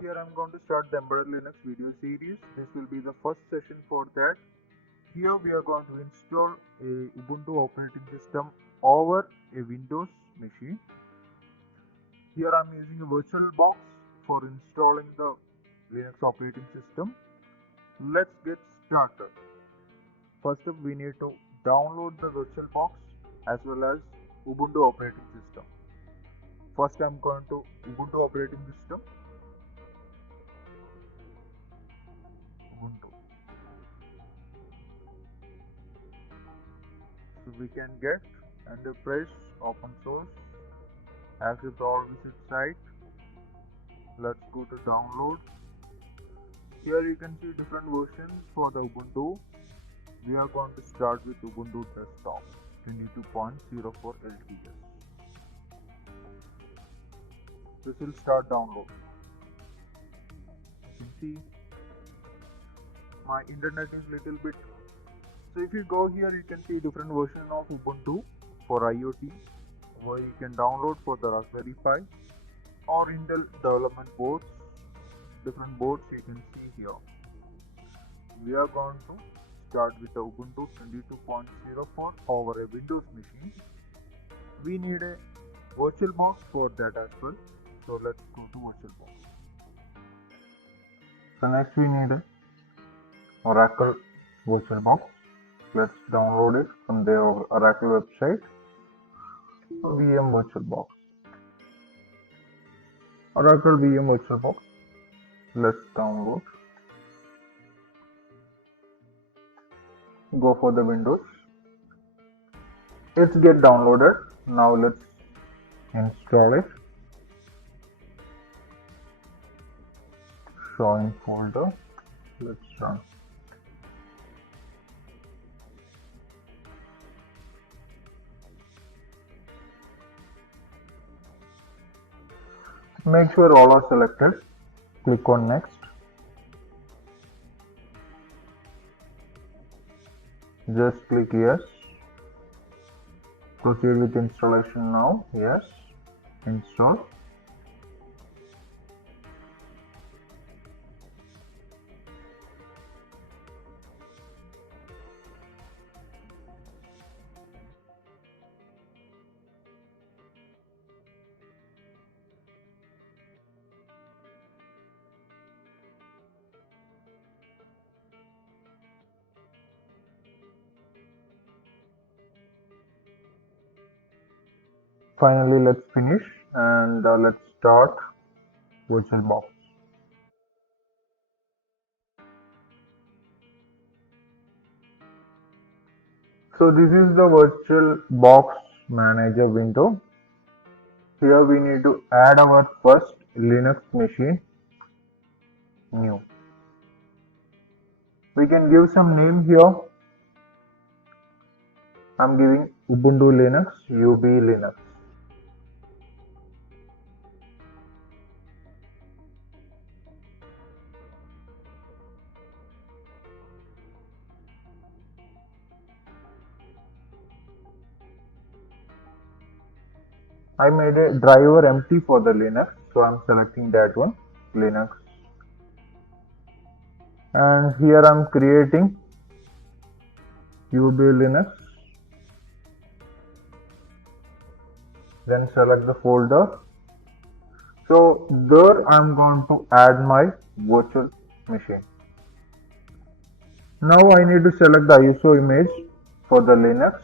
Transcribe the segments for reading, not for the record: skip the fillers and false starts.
Here I'm going to start the Embedded Linux video series. This will be the first session for that. Here we are going to install a Ubuntu operating system over a Windows machine. Here I'm using a VirtualBox for installing the Linux operating system. Let's get started. First up, we need to download the VirtualBox as well as Ubuntu operating system. First I'm going to Ubuntu operating system. Ubuntu. So we can get enterprise open source. After all visit site, let's go to download. Here you can see different versions for the Ubuntu. We are going to start with Ubuntu desktop 22.04 LTS. This will start download. You can see my internet is little bit. So if you go here, you can see different version of Ubuntu for IoT, where you can download for the Raspberry Pi or Intel development boards. Different boards you can see here. We are going to start with the Ubuntu 22.04 over a Windows machine. We need a VirtualBox for that as well. So let's go to VirtualBox. So next we need a Oracle VirtualBox. Let's download it from the Oracle website. VM VirtualBox. Oracle VM VirtualBox. Let's download. Go for the Windows. It's get downloaded. Now let's install it. Showing folder. Let's run. Make sure all are selected. Click on next. Just click yes. Proceed with installation now. Yes. Install. Finally, let's finish and let's start VirtualBox. So this is the VirtualBox manager window. Here we need to add our first Linux machine, new. We can give some name here. I'm giving Ubuntu Linux, UB Linux. I made a driver empty for the Linux, so I'm selecting that one, Linux. And here I'm creating UB Linux. Then select the folder. So there I'm going to add my virtual machine. Now I need to select the ISO image for the Linux.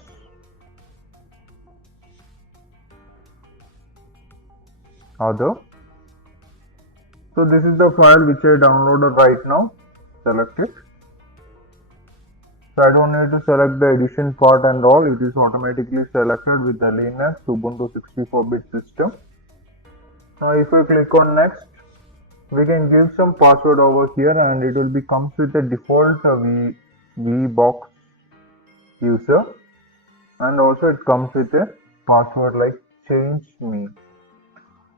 Other. So this is the file which I downloaded right now. Select it. So I don't need to select the edition part and all. It is automatically selected with the Linux Ubuntu 64-bit system. Now if I click on next, we can give some password over here and it will be comes with a default VBox user, and also it comes with a password like change me.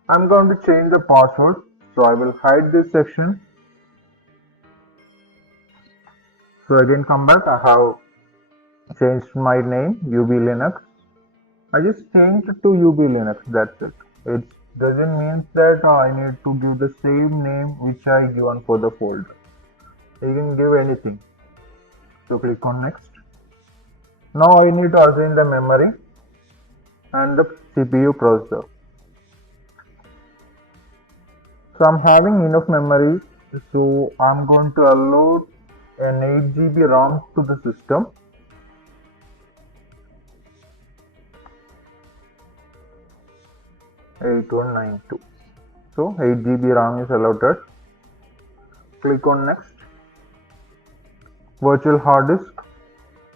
I'm going to change the password, so I will hide this section. So again come back, I have changed my name UB Linux. I just changed it to UB Linux, that's it. It's doesn't mean that I need to give the same name which I given for the folder. You can give anything. So click on next. Now I need to assign the memory and the CPU processor. So I'm having enough memory, so I'm going to allow an 8 GB RAM to the system. 8192. So 8 GB RAM is allotted. Click on next. Virtual hard disk.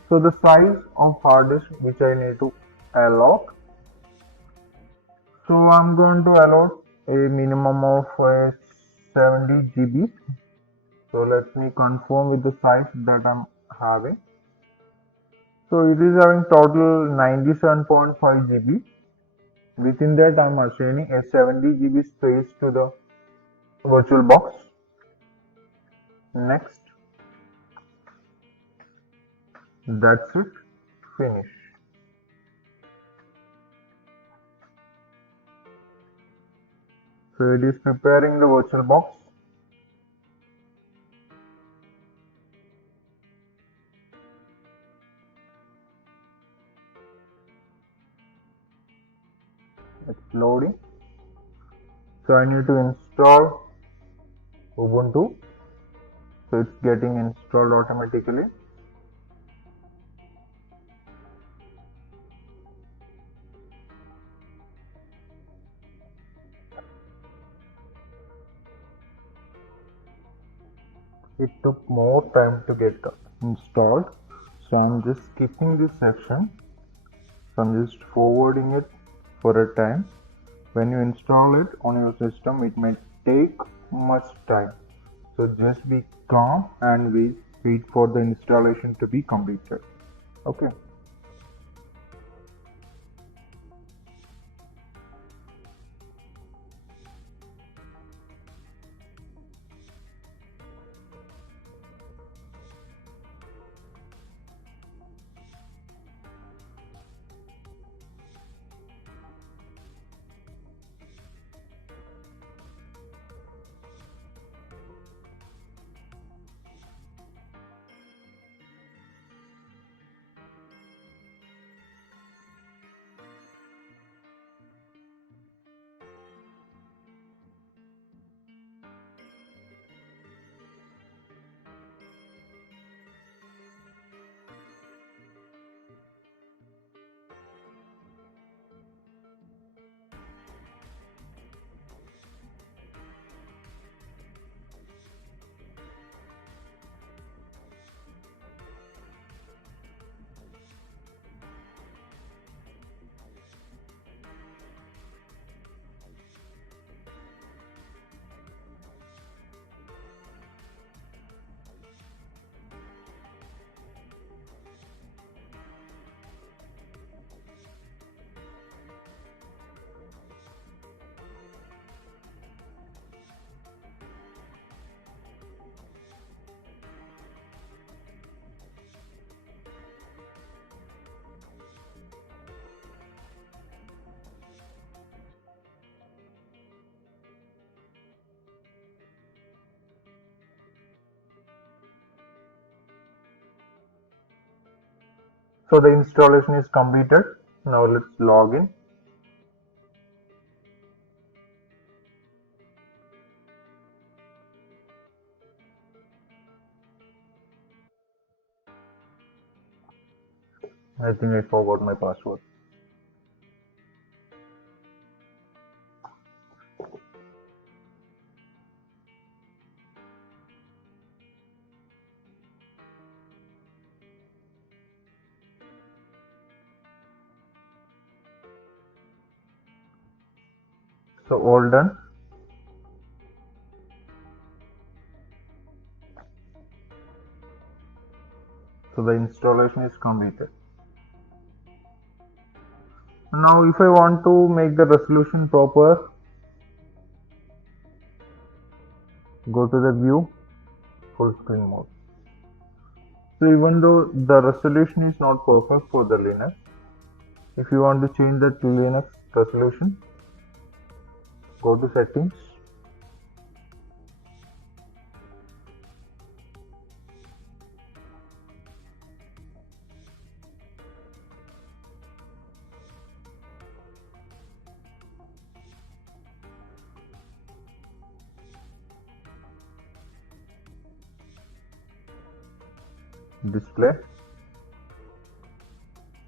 So the size of hard disk which I need to allot. So I'm going to allot a minimum of 70 GB. So let me confirm with the size that I'm having. So it is having total 97.5 GB. Within that I'm assigning a 70 GB space to the virtual box. Next. That's it. Finish. So it is preparing the virtual box. It's loading. So I need to install Ubuntu. So it's getting installed automatically. It took more time to get installed. So I'm just skipping this section. So I'm just forwarding it for a time. When you install it on your system, it may take much time. So just be calm and wait for the installation to be completed. Okay. So the installation is completed. Now let's log in. I think I forgot my password. So all done. So the installation is completed. Now if I want to make the resolution proper, go to the view, full screen mode. So even though the resolution is not perfect for the Linux, if you want to change that to Linux resolution, Go to settings. Display.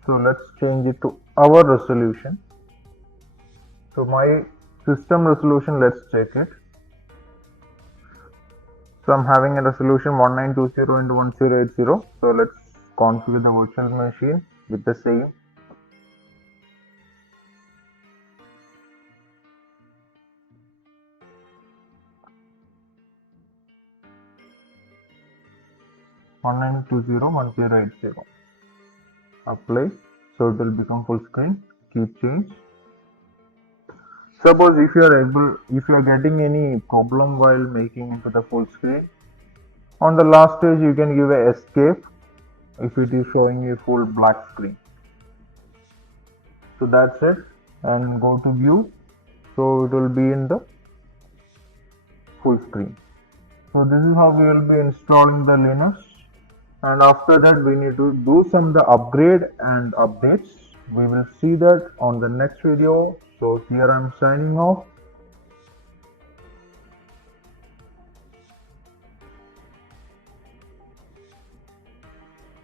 So let's change it to our resolution. So my system resolution, let's check it. So I'm having a resolution 1920 into 1080. So let's configure the virtual machine with the same. One nine two zero 1080. Apply. So it will become full screen. Keep change. Suppose if you are getting any problem while making into the full screen, on the last stage you can give a escape if it is showing a full black screen. So that's it, and go to view. So it will be in the full screen. So this is how we will be installing the Linux, and after that we need to do some the upgrade and updates. We will see that on the next video. So here I'm signing off.